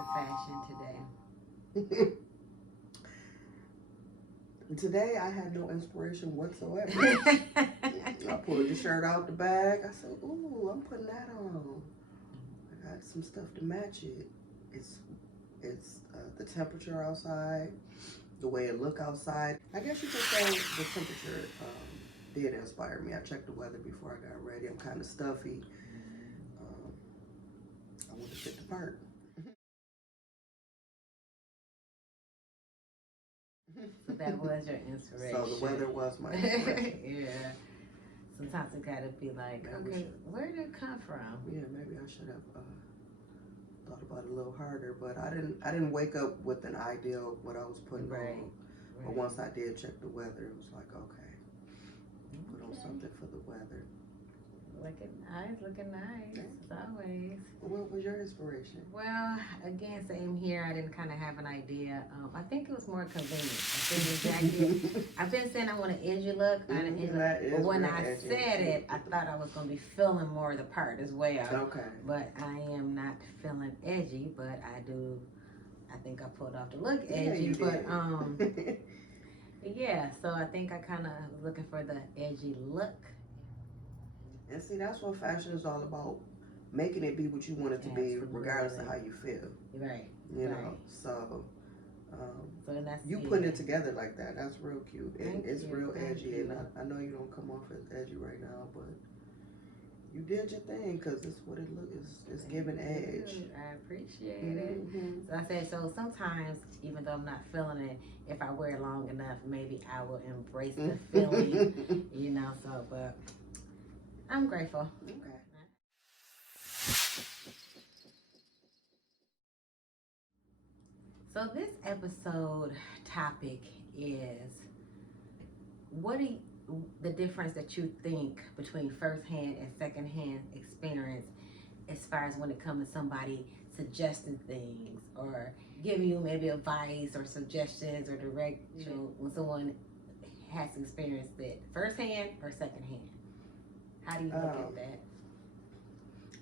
your fashion today? Today I had no inspiration whatsoever. I pulled the shirt out the bag. I said, "Ooh, I'm putting that on." I got some stuff to match it. It's the temperature outside, the way it look outside. I guess you could say the temperature did inspire me. I checked the weather before I got ready. I'm kind of stuffy. I want to fit the part. So that was your inspiration. So the weather was my inspiration. Yeah. Sometimes it gotta be like, okay, where did it come from? Yeah, maybe I should have thought about it a little harder, but I didn't wake up with an idea of what I was putting on. But once I did check the weather, it was like, okay, put on something for the weather. Looking nice, as always. What was your inspiration? Well, again, same here. I didn't kind of have an idea. I think it was more convenient. I think the jacket. I've been saying I want an edgy look. But when I said it, I thought I was going to be feeling more of the part as well. Okay. But I am not feeling edgy, but I think I pulled off the look edgy. But yeah, so I think I kind of was looking for the edgy look. And see, that's what fashion is all about. Making it be what you want it to be, regardless of how you feel. Right. You know, so that's you putting it together like that, that's real cute. And it's real edgy. And I know you don't come off as edgy right now, but you did your thing because it's what it looks. It's giving edge. I appreciate it. So I said, so sometimes, even though I'm not feeling it, if I wear it long enough, maybe I will embrace the feeling, you know, so, but I'm grateful. Okay. So this episode topic is, what are the difference that you think between firsthand and secondhand experience as far as when it comes to somebody suggesting things or giving you maybe advice or suggestions or direction when someone has experienced it firsthand or secondhand? How do you look at that?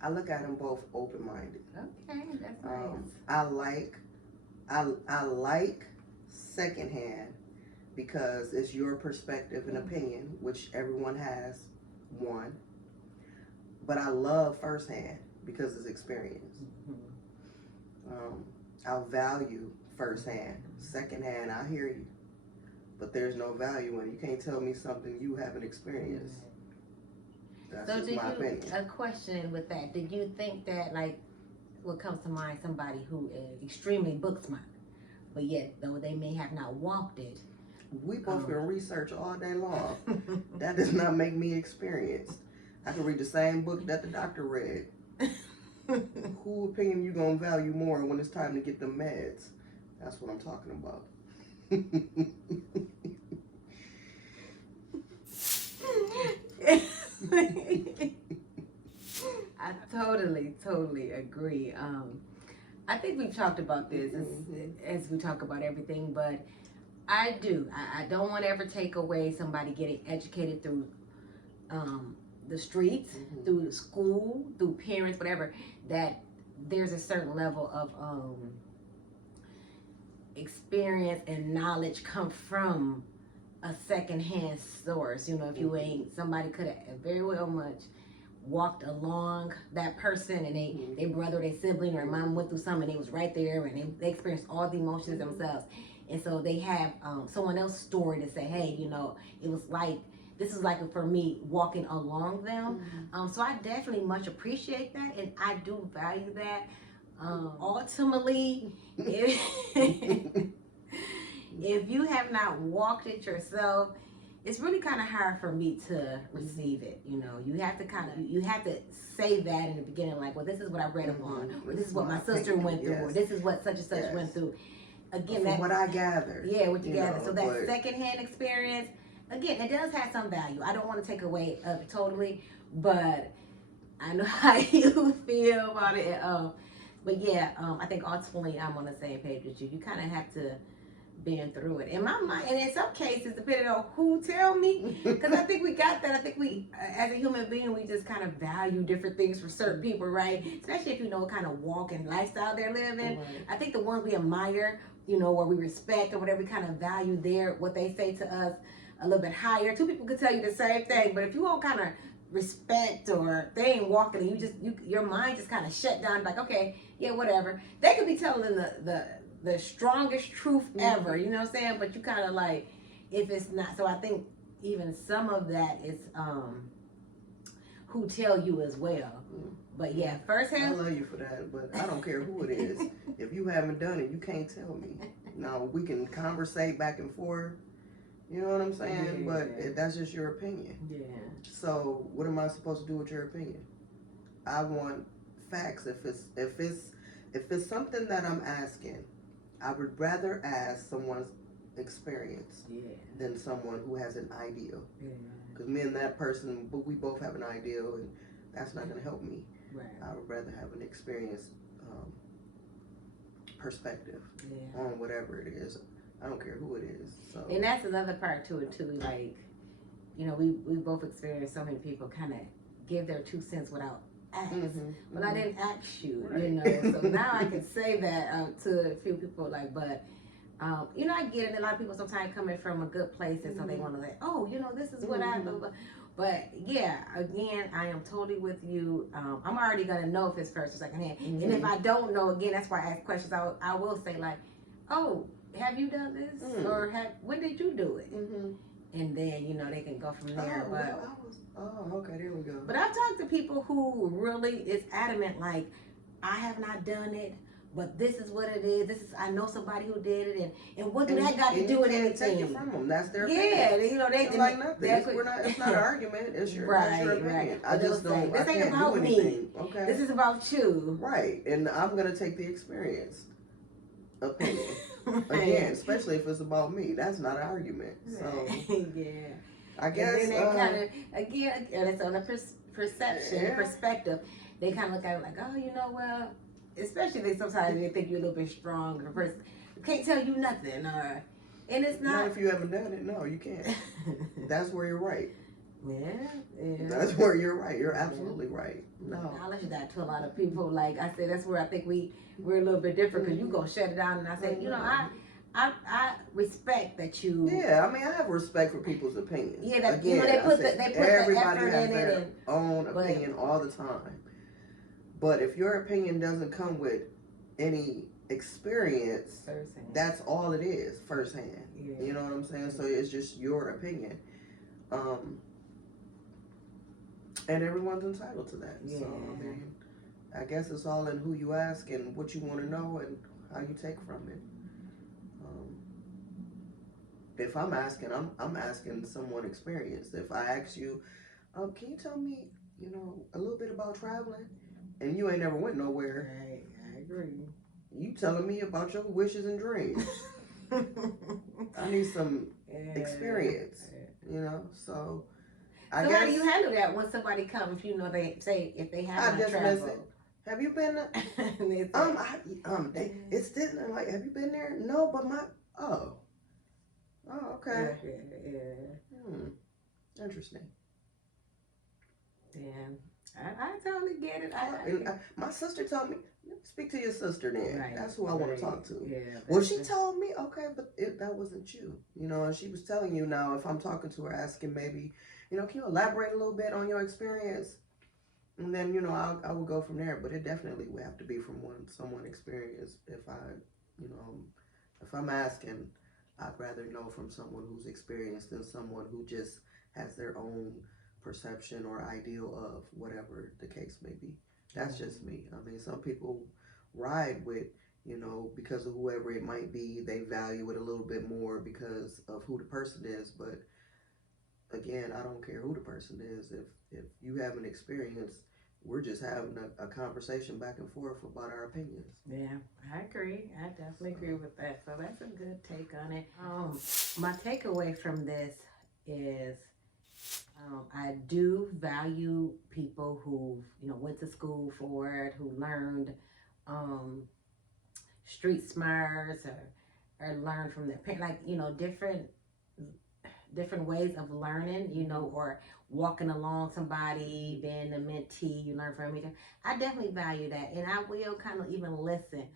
I look at them both open-minded. Okay, that's nice. I like secondhand because it's your perspective and opinion, which everyone has one. But I love firsthand because it's experience. I value firsthand. Secondhand, I hear you, but there's no value when you can't tell me something you haven't experienced. That's just my opinion. A question with that, did you think that, like, what comes to mind, somebody who is extremely book smart, but yet though they may have not walked it? We both can research all day long. That does not make me experienced. I can read the same book that the doctor read. Who opinion you gonna value more when it's time to get them meds? That's what I'm talking about. I totally agree. I think we've talked about this as we talk about everything, but I don't want to ever take away somebody getting educated through the streets, through the school, through parents, whatever, that there's a certain level of experience and knowledge come from a secondhand source. You know, if you ain't, somebody could have very well much walked along that person and they brother, they sibling or mom went through something and they was right there and they experienced all the emotions themselves. And so they have someone else's story to say, hey, you know, it was like, this is like for me walking along them. So I definitely much appreciate that and I do value that. Ultimately, if you have not walked it yourself, it's really kind of hard for me to receive it. You know, you have to say that in the beginning, like, well, this is what I read upon, or this is what my sister went through, or this is what such and such went through. Again, that's what I gathered. Yeah, what you gathered. So that secondhand experience, again, it does have some value. I don't want to take away of it totally, but I know how you feel about it. But yeah, I think ultimately I'm on the same page with you. You kind of have to been through it. In my mind, and in some cases, depending on who tell me, because I think we got that. I think we, as a human being, we just kind of value different things for certain people, right? Especially if you know what kind of walk and lifestyle they're living. Right. I think the ones we admire, you know, or we respect or whatever, we kind of value their, what they say to us a little bit higher. Two people could tell you the same thing, but if you won't kind of respect or they ain't walking and your mind just kind of shut down, like, okay, yeah, whatever. They could be telling the strongest truth ever, you know what I'm saying? But you kind of like, if it's not, so I think even some of that is who tell you as well. But yeah, I firsthand. love you for that, but I don't care who it is. If you haven't done it, you can't tell me. No, we can conversate back and forth. You know what I'm saying? Yeah. But that's just your opinion. Yeah. So what am I supposed to do with your opinion? I want facts. If it's something that I'm asking, I would rather ask someone's experience than someone who has an ideal. Because me and that person, we both have an ideal, and that's not going to help me. Right. I would rather have an experience perspective on whatever it is. I don't care who it is. So. And that's another part to it too. Like, you know, we both experienced so many people kind of give their 2 cents without asking. But I didn't ask you, you know. So now I can say that to a few people, like, but you know, I get it. A lot of people sometimes coming from a good place, and so they want to like, oh, you know, this is what I do. But yeah, again, I am totally with you. I'm already gonna know if it's first or second hand, and if I don't know, again, that's why I ask questions. I will say like, oh, have you done this, or when did you do it? And then you know they can go from there. Okay, there we go. But I've talked to people who really is adamant, like, I have not done it, but this is what it is. This is, I know somebody who did it, and what do that got to do with anything? Take it from them. That's their opinion. opinion. You know they like nothing. It's not an argument. It's your, that's your opinion. I just don't. This I ain't can't about do anything. me. Okay. This is about you. Right, and I'm gonna take the experience opinion. Right. Again, especially if it's about me. That's not an argument. So yeah. I guess. And then they kind of again, it's on a perception, perspective. They kind of look at it like, oh, you know, well, especially sometimes they think you're a little bit strong. The person can't tell you nothing, or and it's not. Not if you haven't done it. No, you can't. That's where you're right. Yeah. That's where you're right. You're absolutely right. No. I let that to a lot of people. Like I said, that's where I think we're a little bit different, because you gonna shut it down, and I say, you know, I respect that you. Yeah, I mean, I have respect for people's opinions. Yeah, that, again, you know, they put the everybody effort has in their it, own opinion all the time. But if your opinion doesn't come with any experience, that's all it is, firsthand. Yeah. You know what I'm saying? So it's just your opinion. And everyone's entitled to that. Yeah. So, I mean, I guess it's all in who you ask and what you want to know and how you take from it. If I'm asking, I'm asking someone experienced. If I ask you, can you tell me, you know, a little bit about traveling? And you ain't never went nowhere. Right, I agree. You telling me about your wishes and dreams. I need some experience, you know, so I guess. How do you handle that when somebody comes, you know, they say if they haven't traveled? Have you been it's this, like, have you been there? No, but okay. Yeah. Interesting. Yeah, I totally get it. My sister told me, speak to your sister then. Right, that's who I want to talk to. Yeah, well, she told me, okay, but that wasn't you. You know, and she was telling you now, if I'm talking to her, asking maybe, you know, can you elaborate a little bit on your experience? And then, you know, I would go from there. But it definitely would have to be from someone experienced. If I'm asking, I'd rather know from someone who's experienced than someone who just has their own perception or ideal of whatever the case may be. That's just me. I mean, some people ride with, you know, because of whoever it might be, they value it a little bit more because of who the person is. But again, I don't care who the person is. If you have an experience, we're just having a conversation back and forth about our opinions. Yeah, I agree. I definitely agree with that. So that's a good take on it. My takeaway from this is I do value people who, you know, went to school for it, who learned street smarts, or or learn from their parents, like, you know, different ways of learning, you know, or walking along somebody, being a mentee, you learn from each other. I definitely value that, and I will kind of even listen.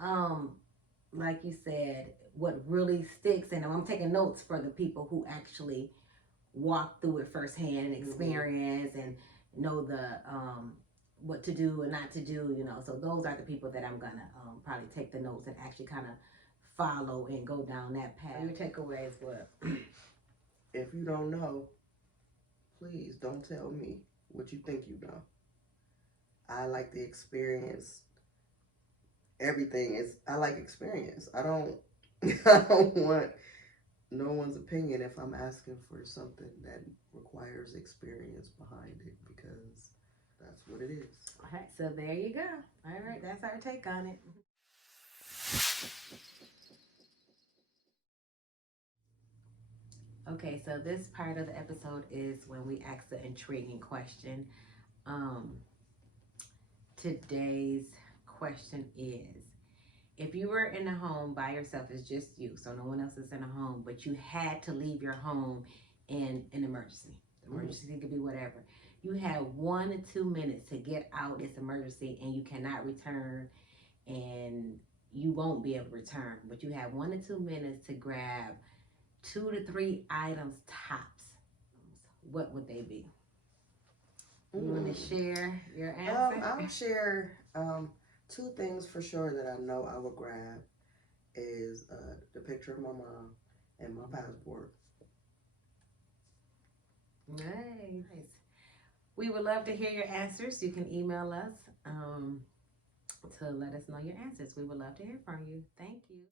Like you said, what really sticks, and I'm taking notes for the people who actually walk through it firsthand and experience and know the what to do and not to do, you know. So those are the people that I'm gonna probably take the notes and actually kind of follow and go down that path. Your takeaways, what? If you don't know, please don't tell me what you think you know. I like the experience. Everything is, I like experience. I don't I don't want no one's opinion if I'm asking for something that requires experience behind it, because that's what it is. All right, so there you go. All right, that's our take on it. Okay, so this part of the episode is when we ask the intriguing question. Today's question is, if you were in a home by yourself, it's just you, so no one else is in a home, but you had to leave your home in an emergency. The emergency could be whatever. You have 1 to 2 minutes to get out this emergency, and you cannot return, and you won't be able to return, but you have 1 to 2 minutes to grab 2 to 3 items tops. What would they be? You want to share your answer? I'll share 2 things for sure that I know I would grab is the picture of my mom and my passport. Nice. We would love to hear your answers. You can email us to let us know your answers. We would love to hear from you. Thank you.